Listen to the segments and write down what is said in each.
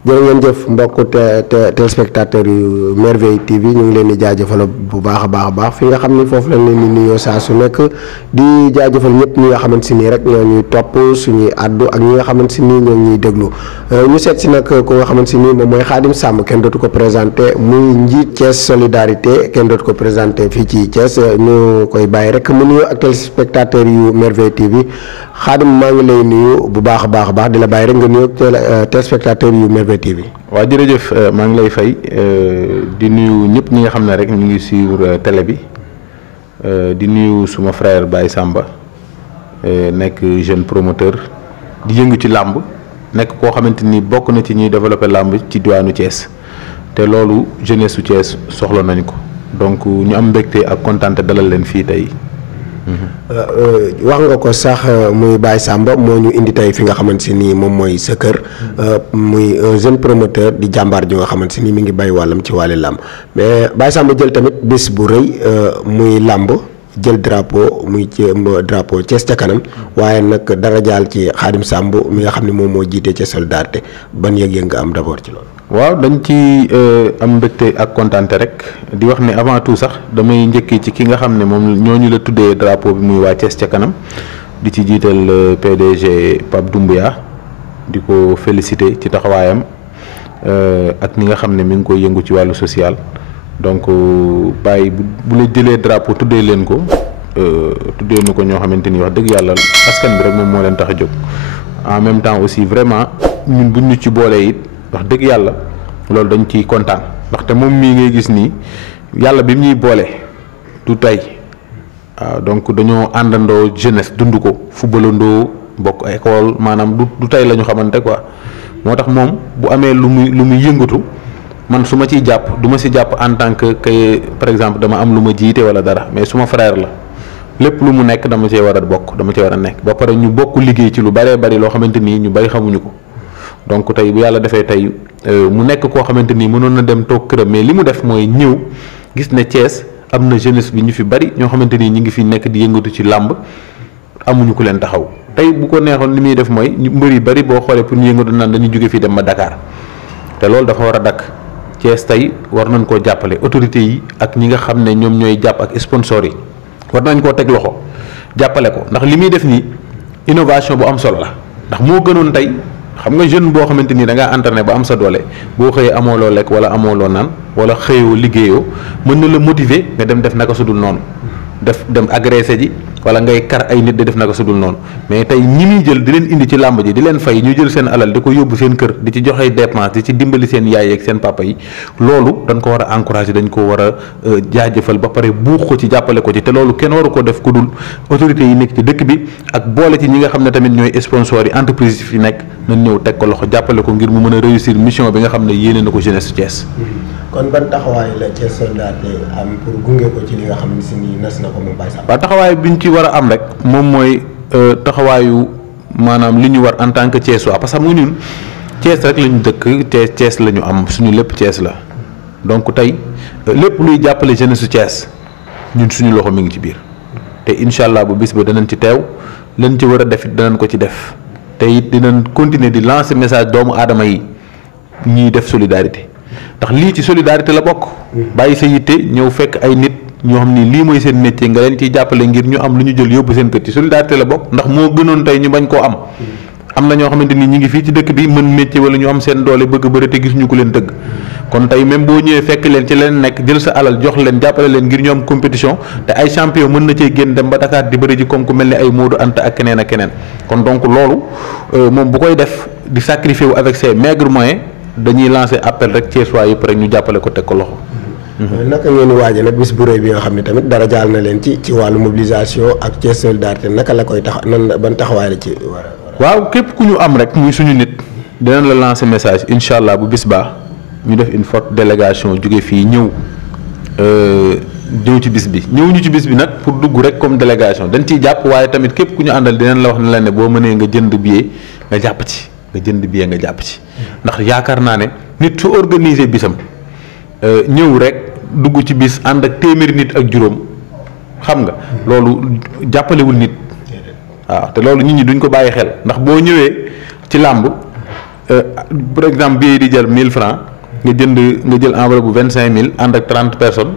jërë ngeen jëf mbokku téléspectateurs yu Merveille TV ñu ngi leen di jaajëfal bu baax a baax fi nga xam ni foofu lañ leen di nuyoo saa su nekk di jaajëfal ñëpp ñi nga xamante si nii rek ñoo ñuy topp suñuy àddu ak ñi nga xamante si nii ñoo ñuy déglu ñu seet si nag ku nga xamante si nii moom mooy Khadim Samb kenn dootu ko présenté muy njiit Thiès solidarité kenn dootu ko présenté fii ci Thiès ñu koy bàyyi rek mu nuyoo ak téléspectateurs yu Merveille TV Khadim maa ngi lay nuyu bu baax a baax di la bàyyi rek nga nuyoo ak téléspectateurs yu Merveille TV. waaw jërëjëf maa ngi lay fay di nuyu ñëpp ñi nga xam ne rek ñu ngi suivre télé bi di nuyu suma frère Baye Samba nekk jeune promoteur di yëngu ci làmb nekk koo xamante ni bokk na ci ñuy développé làmb ci diwaanu Thiès te loolu jeunesse su Thiès soxla nañu ko donc ñu am mbégte ak kontaante dalal leen fii tey. wax nga ko sax muy Baye Samba moo ñu indi tey fi nga xamante si nii moom mooy sa kër muy un jeune promoteur di jàmbaar ji nga xamante si nii mi ngi bay wàllam ci wàllu làmb mais Baye Samba jël tamit bis bu rëy muy làmb jël drapeau muy ci drapeau Thiès ca kanam waaye nag dara jaal ci Khadim Samb mi nga xam ne moom moo jiite ca solidarité ban yëg-yëg nga am d'abord ci loolu. waaw dañ ci am mbégte ak kontaante rek di wax ne avant tout sax damay njëkkee ci ki nga xam ne moom ñooñu la tuddee drapeau bi muy waa Thiès ca kanam di ci jiital PDG Pape Doumbouya di ko féliciter ci taxawaayam ak ni nga xam ne mi ngi koy yëngu ci wàllu social donc bàyyi bu la jëlee drapeau tuddee leen ko tuddee nu ko ñoo xamante ni wax dëgg yàlla askan bi rek moom moo leen tax a jóg en même temps aussi vraiment ñun buñ ñu ci boolee it wax dëgg yàlla loolu dañ ciy kontaan ndaxte moom mii ngay gis nii yàlla bi ñuy boole du tey waaw donc dañoo àndandoo jeunesse dund ko fubalandoo bokk école maanaam du tey la ñu xamante quoi moo tax moom bu amee lu muy yëngatu man su ma ciy jàpp du ma si jàpp en tant que par exemple dama am lu ma jiite wala dara mais suma frère la lépp lu mu nekk dama cee war a bokk dama cee war a nekk ba pare ñu bokk liggéey ci lu bëree bëri loo xamante nii ñu bëri xamuñu ko. donc tey bu yàlla defee tey mu nekk koo xamante ni mënoon na dem toog këram mais li mu def mooy ñëw gis ne Thiès am na jeunesse bi ñu fi bari ñoo xamante ni ñi ngi fi nekk di yëngatu ci làmb amuñu ku leen taxaw tey bu ko neexoon li muy def mooy mbër yi bari boo xoolee pour ñu yëngatu naan dañuy jóge fii dem ba Dakar te loolu dafa war a dakk Thiès tey war nañ koo jàppale autorités yi ak ñi nga xam ne ñoom ñooy jàpp ak sponsors yi war nañ koo teg loxo jàppale ko ndax li muy def nii innovation bu am solo la ndax moo gënoon tey. xam nga jeune boo xamante ni da ngaa entraîné ba am sa doole boo xëyee amoo loo lekk wala amoo loo naan wala xëyoo liggéeyoo mën na la motiver nga dem def naka sudul noonu dem agressé ji wala ngay kar ay nit di def naka sudul noonu mais tey ñi muy jël di leen indi ci làmb ji di leen fay ñu jël seen alal di ko yóbbu seen kër di ci joxe dépense di ci dimbali seen yaay ak seen papa yi loolu dañ ko war a encourager dañ ko war a jaajëfal ba pare buux ko ci jàppale ko ci te loolu kenn waru ko def ku dul autorités yi nekk ci dëkk bi ak boole ci ñi nga xam ne tamit ñooy sponsors yi entreprise yi fi nekk nañ ñëw teg ko loxo jàppale ko ngir mu mën a réussir mission bi nga xam ne yéene na ko jeunesse su Thiès. kon ban taxawaay la Thiès solidarité am pour gunge ko ci li nga xam ne si nii nas na ko moom Baye Samba. waaw taxawaay bi ñu ci war a am rek moom mooy taxawaayu maanaam li ñu war en tant que Thiessois parce que xam nga ñun Thiès rek la ñu dëkk Thiès la ñu am suñu lépp Thiès la donc tey lépp luy jàppale jeunesse su Thiès ñun suñu loxo mi ngi ci biir te incha allah bu bis ba danañ ci teew lañ ci war a def it danañ ko ci def te it dinañ continuer di lancer message doomu aadama yi ñiy def solidarité. ndax lii ci solidarité la bokk. bàyyi sa yitte ñëw fekk ay nit ñoo xam ni lii mooy seen métier nga leen ciy jàppale ngir ñu am lu ñu jël yóbbu seen kër ci solidarité la bokk ndax moo gënoon tey ñu bañ koo am. am na ñoo xamante ni ñi ngi fii ci dëkk bi mën métier wala ñu am seen doole bëgg bëri te gisuñu ko leen tëgg kon tey même boo ñëwee fekk leen ci leen nekk jël sa alal jox leen jàppale leen ngir ñu am compétition te ay champion mën na cee génn dem ba Dakar di bëri ji comme ku mel ni ay Modou Anta ak keneen ak keneen kon donc loolu moom bu koy def di sacrifier wu avec ses maigres moyens dañuy lancer appel rek Thiessois yëpp rek ñu jàppale ko teg ko loxo. naka ngeen di waajal nag bis bu rëy bi nga xam ne tamit dara jaal na leen ci wàllu mobilisation ak Thiès solidarité naka la koy tax nan ban taxawaay la ci war a. waaw képp ku ñu am rek muy suñu nit dinañ la lancer message incha allah bu bis baa ñu def une forte délégation jóge fii ñëw ci bis bi ñëw ñu ci bis bi nag pour dugg rek comme délégation dañ ciy jàpp waaye tamit képp ku ñu àndal dinañ la wax ne la ne boo mënee nga jënd billet nga jàpp ci. nga jënd billet nga jàpp ci ndax yaakaar naa ne nit su organiser bisam ñëw rek dugg ci bis ànd ak téeméeri nit ak juróom xam nga loolu jàppalewul nit waaw te loolu nit ñi duñ ko bàyyi xel ndax boo ñëwee ci làmb par exemple billet di jël 1000 francs nga jël enveloppe bu 25000 ànd ak 30 personnes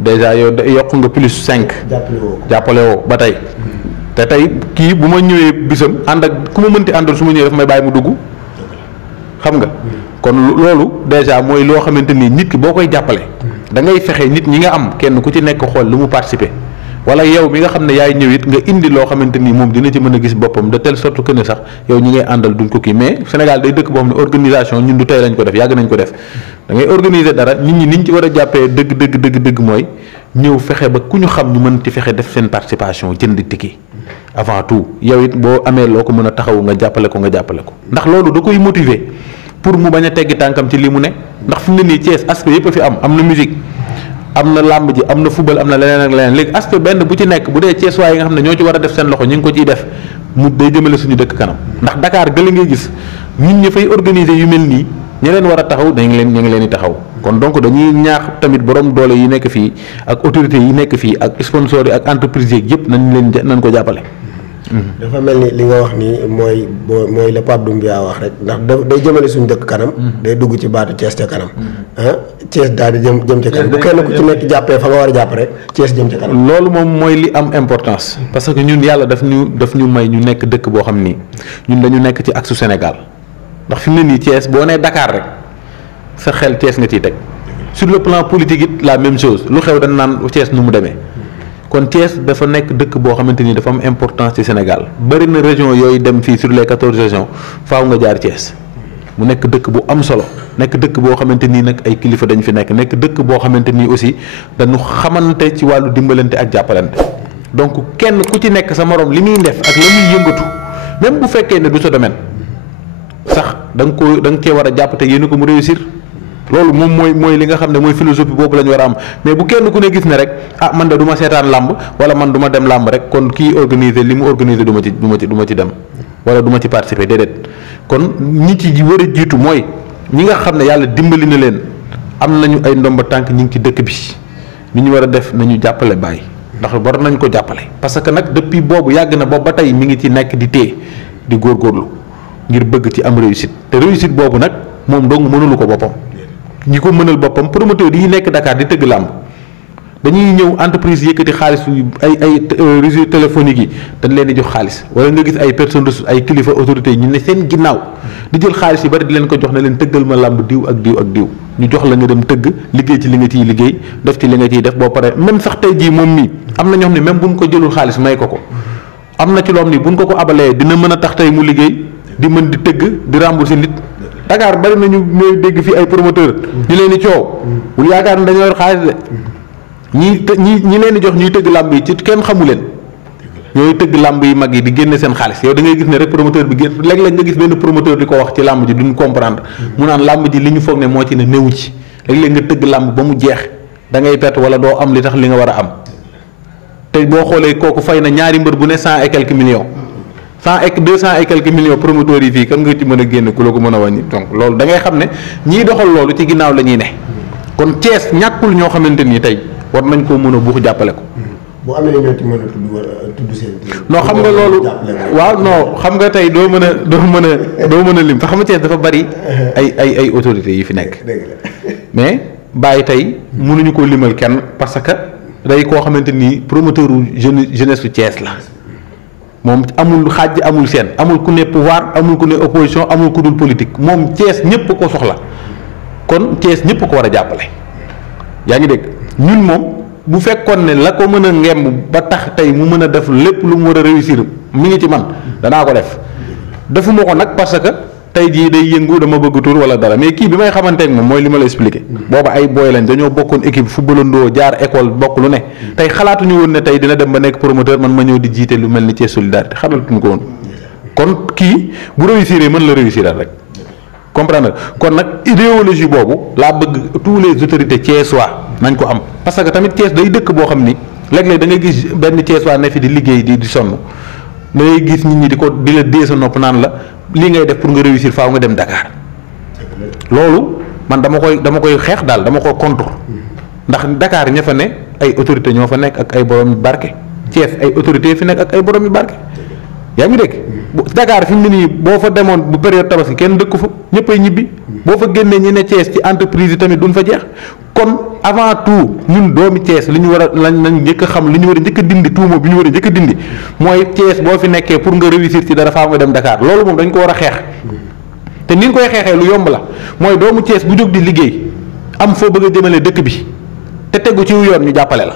déjà yow yokk nga plus 5. jàppale woo ba tey. te tey kii bu ma ñëwee bisam ànd ak ku ma mënti àndal su ma ñëwee daf may bàyyi mu dugg xam nga. kon loolu déjà mooy loo xamante ni nit ki boo koy jàppale. da ngay fexe nit ñi nga am kenn ku ci nekk xool lu mu participer. wala yow mi nga xam ne yaay ñëw it nga indi loo xamante ni moom dina ci mën a gis boppam de telle sorte que ne sax yow ñi ngay àndal duñ ko kii mais Sénégal day dëkk boo xam ne organisation ñun du tey lañ ko def yàgg nañ ko def da ngay organiser dara nit ñi niñ ci war a jàppee dëgg mooy ñëw fexe ba ku ñu xam ñu mën ci fexe def seen participation jënd tiki avant tout yow it boo amee loo ko mën a taxawu nga jàppale ko ndax loolu da koy motiver pour mu bañ a teggi tànkam ci li mu ne ndax fi mu ne nii Thiès aspect yëpp a fi am na musique am na làmb ji am na football am na leneen ak leneen léegi aspect benn bu ci nekk bu dee Thiès waay yi nga xam ne ñoo ci war a def seen loxo ñu ngi ko ciy def mu day jëmale suñu dëkk kanam ndax Dakar gëla ngay gis ñun ñi fay organiser yu mel nii ñi leen war a taxaw ñu ngi leen di taxaw kon donc dañuy ñaax tamit borom doole yi nekk fii ak autorités yi nekk fii ak sponsors yi ak entreprises yi yëpp nañ ko jàppale. dafa mel ni li nga wax ni mooy la Pape Doumbia wax rek ndax day jëmale suñu dëkk kanam. day dugg ci baatu Thiès ca kanam. Thiès daal di jëm ca kanam bu kenn ku ci nekk jàppee fa nga war a jàpp rek Thiès jëm ca kanam. loolu moom mooy li am importance parce que ñun yàlla daf ñu may ñu nekk dëkk boo xam ni ñun dañu nekk ci axe Sénégal ndax fi mu ne nii Thiès boo nee Dakar rek sa xel Thiès nga ciy teg sur le plan politique it la même chose lu xew dañ naan Thiès nu mu demee. kon Thiès dafa nekk dëkk boo xamante ni dafa am importance ci Sénégal bari na région yooyu dem fii sur les 14 régions faaw nga jaar Thiès mu nekk dëkk bu am solo nekk dëkk boo xamante nii nag ay kilifa dañ fi nekk dëkk boo xamante nii aussi dañu xamante ci wàllu dimbalante ak jàppalante donc kenn ku ci nekk sa morom li muy def ak la muy yëngatu même bu fekkee ne du sa domaine sax da nga cee war a jàpp te yéen ko mu réussir. loolu moom mooy li nga xam ne mooy philosophie boobu la ñu war a am mais bu kenn ku ne gis ne rek man de du ma seetaan làmb wala man du ma dem làmb rek kon kii organiser li mu organiser du ma ci dem wala du ma ci participer déedéet kon ñi ci war a jiitu mooy ñi nga xam ne yàlla dimbali na leen am nañu ay ndomba tànk ñi ngi ci dëkk bi ni ñu war a def nañu jàppale Baye ndax war nañ ko jàppale parce que nag depuis boobu yàgg na boobu ba tey mi ngi ci nekk di téye di góorgóorlu ngir bëgg ci am réussite te réussite boobu nag moom dong mënulu ko boppam. ñi ko mënal boppam promoteur yi nekk Dakar di tëgg làmb dañuy ñëw entreprise yëkkati xaalis ay réseau téléphonique yi dañ leen di jox xaalis wala nga gis ay personnes ressources ay kilifa autorités yi ñu ne seen ginnaaw di jël xaalis yi bari di leen ko jox ne leen tëggal ma làmb diw ak diw ak diw ñu jox la nga dem tëgg liggéey ci li nga ciy liggéey def ci li nga ciy def boo pare même sax tey jii moom mii am na ñoo xam ne même buñ ko jëlul xaalis may ko am na ci loo xam ni buñ ko abalee dina mën a tax tey mu liggéey di mën di tëgg di rembourser nit. Dakar bari nañu ñooy dégg fii ay promoteur ñu leen di coow bul yaakaar ne dañoo yor xaalis de ñi leen di jox ñuy tëgg làmb yi ci kenn xamu leen ñooy tëgg làmb yi mag yi di génne seen xaalis yow da ngay gis ne rek promoteur bi génn léeg-léeg nga gis benn promoteur di ko wax ci làmb ji duñ comprendre mu naan làmb ji li ñu foog ne moo ci ne néewu ci léeg-léeg nga tëgg làmb ba mu jeex da ngay perte wala doo am li tax li nga war a am te boo xoolee kooku fay na ñaari mbër bu ne 100 et quelques millions 200 et quelques millions promoteurs yi fii kan nga ci mën a génn ku la ko mën a wàññi donc loolu da ngay xam ne ñiy doxal loolu ci ginnaaw la ñuy ne kon Thiès ñàkkul ñoo xamante ni tey war nañ koo mën a buux jàppale ko. bu amee ñoo ci mën a tudd seen. non xam nga loolu waaw non xam nga tey doo mën a lim te xam nga Thiès dafa bari ay autorités yi fi nekk. mais bàyyi tey mënuñu ko limal kenn parce que day koo xamante ni promoteur jeunesse su Thiès la. moom amul xaaj amul seen amul ku ne pouvoir amul ku ne opposition amul ku dul politique moom Thiès ñëpp ko soxla kon Thiès ñëpp ko war a jàppale yaa ngi dégg ñun moom bu fekkoon ne la ko mën a ngemb ba tax tey mu mën a def lépp lu mu war a réussir mi ngi ci man danaa ko def defuma ko nag parce que tey jii day yëngu dama bëgg tur wala dara mais kii bi may xamanteeg moom mooy li ma la expliqué. booba ay booy lañ dañoo bokkoon équipe footballandoo jaar école bokk lu ne tey xalaatuñu woon ne tey dina dem ba nekk promoteur man ma ñëw di jiite lu mel ni Thiès solidarité xalaatuñu ko woon kon kii bu réussir mën la réussir rek comprendre kon nag idéologie boobu laa bëgg tous les autorités thiessois nañ ko am parce que tamit Thiès day dëkk boo xam ni léeg-léeg da ngay gis benn thiessois ne fi di liggéey di sonn da ngay gis nit ñi di la dee sa nopp naan la lii ngay def pour nga réussir faaw nga dem Dakar loolu man dama koy xeex daal dama ko contre ndax Dakar ña fa ne ay autorité ñoo fa nekk ak ay borom yu barke Thiès ay autorité fi nekk ak ay borom yu barke yaa ngi dégg Dakar fi mu ne nii boo fa demoon bu période tabaski kenn dëkku fa ñëppay ñibbi boo fa génnee ñi ne Thiès ci entreprise yi tamit duñ fa jeex kon avant tout ñun doomi Thiès li ñu war a lañ njëkk a xam li ñu war a njëkk a dindi tuuma bi ñu war a njëkk a dindi mooy Thiès boo fi nekkee pour nga réussir ci dara faa nga dem Dakar loolu moom dañ ko war a xeex te ni ñu koy xeexee lu yomb la mooy doomu Thiès bu jóg di liggéey am foo bëgg a jëmale dëkk bi te tegu ci yoon ñu jàppale la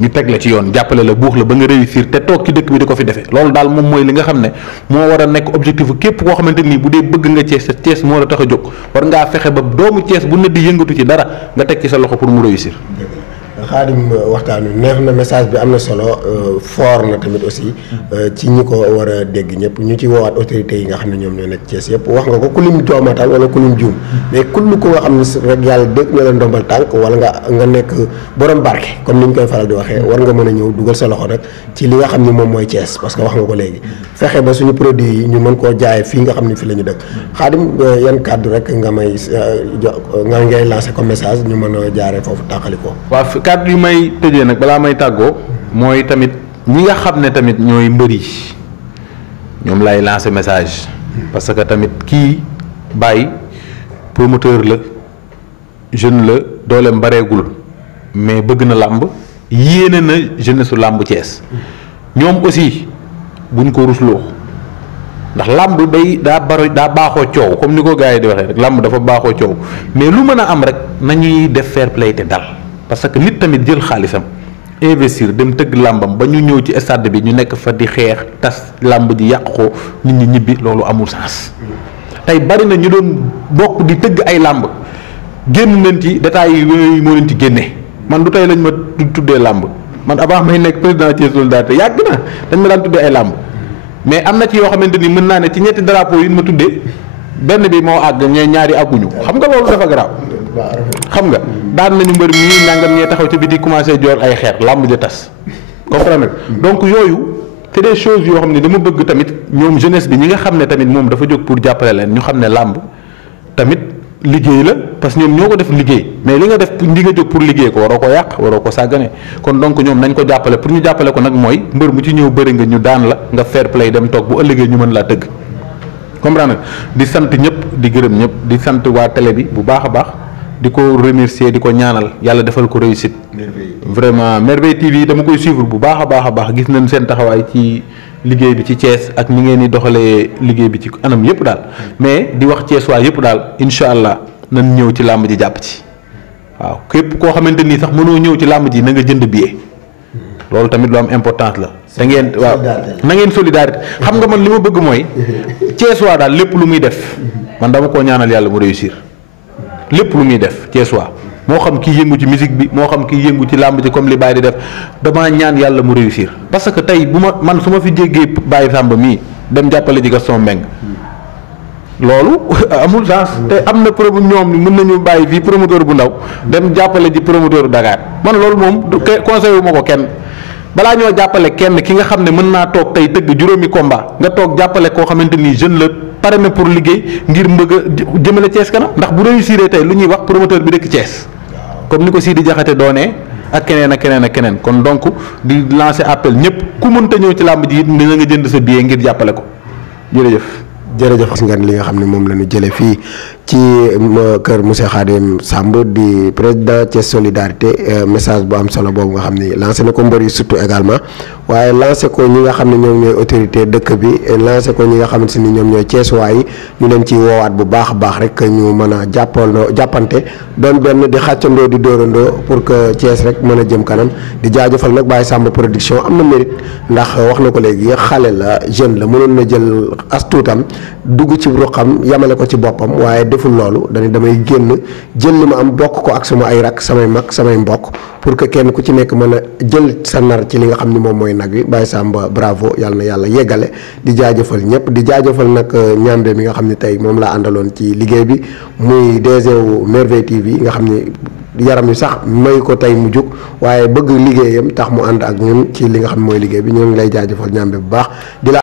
ñu teg la ci yoon jàppale la buux la ba nga réussir te toog ci dëkk bi di ko fi defee loolu daal moom mooy li nga xam ne moo war a nekk objectif képp koo xamante nii bu dee bëgg nga Thiès te Thiès moo la tax a jóg war ngaa fexe ba doomu Thiès bu ne di yëngatu ci dara nga teg ci sa loxo pour mu réussir. Xaadim waxtaan wi neex na message bi am na solo fort na tamit aussi ci ñi ko war a dégg ñëpp ñu ci woowaat autorités yi nga xam ne ñoom ñoo nekk Thiès yëpp wax nga ko ku lim joomatal wala ku lim juum mais kullu ko nga xam ne rek yàlla dégg na la ndombal tànk wala nga nekk borom barke comme ni ñu koy faral di waxee war nga mën a ñëw dugal sa loxo rek ci li nga xam ne moom mooy Thiès parce que wax nga ko léegi fexe ba suñu produit yi ñu mën koo jaayee fii nga xam ne fi la ñu dëkk Xaadim yan kàddu rek nga may nga ngay lancé comme message ñu mën a jaaree foofu tàqali ko kàddu yu may tëjee nag balaa may tàggoo mooy tamit ñi nga xam ne tamit ñooy mbër yi ñoom lay lancer message parce que tamit kii Baye promoteur la jeune la dooleem bareegul mais bëgg na làmb yéene na jeunesse su làmb Thiès ñoom aussi buñ ko rusloo ndax làmb daa baaxoo coow comme ni ko gars yi di waxee rek làmb dafa baaxoo coow mais lu mën a am rek nañuy def fair play te dal parce que nit tamit jël xaalisam investir dem tëgg làmbam ba ñu ñëw ci stade bi ñu nekk fa di xeex tas làmb ji yàq ko nit ñi ñibbi loolu amul sens tey bari na ñu doon bokk di tëgg ay làmb génn leen ci détails yi moo leen ci génne man du tey lañ ma tuddee làmb man avant may nekk président Thiès Solidarité yàgg na dañ ma daan tuddee ay làmb mais am na ci yoo xamante ni mën naa ne ci ñetti drapeau yi ma tuddee benn bi moo àgg ñaari àgguñu xam nga loolu dafa garaaw xam nga daan nañu mbër mii nangam ñee taxaw ci biti commencé joor ay xeer làmb ja tas comprendre donc yooyu c'est des choses yoo xam ne dama bëgg tamit ñoom jeunesse bi ñi nga xam ne tamit moom dafa jóg pour jàppale leen ñu xam ne làmb tamit liggéey la parce que ñoom ñoo ko def liggéey mais li nga def li nga jóg pour liggéey ko waroo ko yàq waroo ko sàggane kon donc ñoom nañ ko jàppale pour ñu jàppale ko nag mooy mbër mu ci ñëw bëri nga ñu daan la nga fair play dem toog bu ëllëgee ñu mën laa tëgg comprendre di sant ñëpp di gërëm ñëpp di sant waa télé bi bu baax a baax di ko remercier di ko ñaanal yàlla defal ko réussite vraiment Merveille TV dama koy suivre bu baax a baax gis nañ seen taxawaay ci liggéey bi ci Thiès ak ni ngeen di doxalee liggéey bi ci anam yëpp daal mais di wax Thiès waa yëpp daal incha allah nañ ñëw ci làmb ji jàpp ci waaw képp koo xamante nii sax mënoo ñëw ci làmb ji na nga jënd billet loolu tamit lu am importance la da ngeen waaw na ngeen solidarité xam nga man li ma bëgg mooy Thiès waa daal lépp lu muy def man dama koo ñaanal yàlla mu réussir lépp lu muy def Thiès waa moo xam kii yëngu ci musique bi moo xam kii yëngu ci làmb ji comme li Baye di def damaa ñaan yàlla mu réussir parce que tey bu ma man su ma fi jéggee Baye Samba mii dem jàppale ji Gaston Mbengue loolu amul sens te am na ñoom mën nañu bàyyi fii promoteur bu ndaw dem jàppale ji promoteur Dakar man loolu moom conseil wu ma ko kenn balaa ñoo jàppale kenn ki nga xam ne mën naa toog tey tëgg juróomi combat nga toog jàppale koo xamante ni jeune la pare na pour liggéey ngir mbëgg a jëmale Thiès kanam ndax bu réussir tey lu ñuy wax promoteur bi dëkk Thiès comme ni ko Sidi Diakhaté doonee ak keneen ak keneen ak keneen kon donc di lancer appel ñëpp ku mënta ñëw ci làmb ji it dina nga jënd sa billet ngir jàppale ko jërëjëf ngeen li nga xam ne moom la ñu jëlee fii ci kër monsieur Khadim Samb di président Thiès Solidarité message bu am solo boobu nga xam ni lancé na ko mbër yi surtout également waaye lancé ko ñi nga xam ne ñoom ñooy autorité dëkk bi lancé ko ñi nga xamante ni ñoom ñooy Thiès waay ñu leen ci woowaat bu baax a baax rek ñu mën a jàppante doon benn di xàccandoo di dóorandoo pour que Thiès rek mën a jëm kanam di jaajëfal nag Baye Samb production am na mérite ndax wax na ko léegi xale la jeune la mënoon na jël as tuutam dugg ci ruqam yamale ko ci boppam waaye deful loolu damay génn jël li ma am bokk ko ak sama ay rak samay mag samay mbokk pour que kenn ku ci nekk mën a jël sa nar ci li nga xam ni moom mooy nag wi Baye Samba bravo yàlla na yàlla yeggale di jaajëfal ñëpp di jaajëfal nag ñambe mi nga xam ni tey moom laa àndaloon ci liggéey bi muy DG wu Merveille TV nga xam ni yaram yu sax may ko tey mu jóg waaye bëgg liggéeyam tax mu ànd ak ñun ci li nga xam mooy liggéey bi ñoo ngi lay jaajëfal ñambe bu baax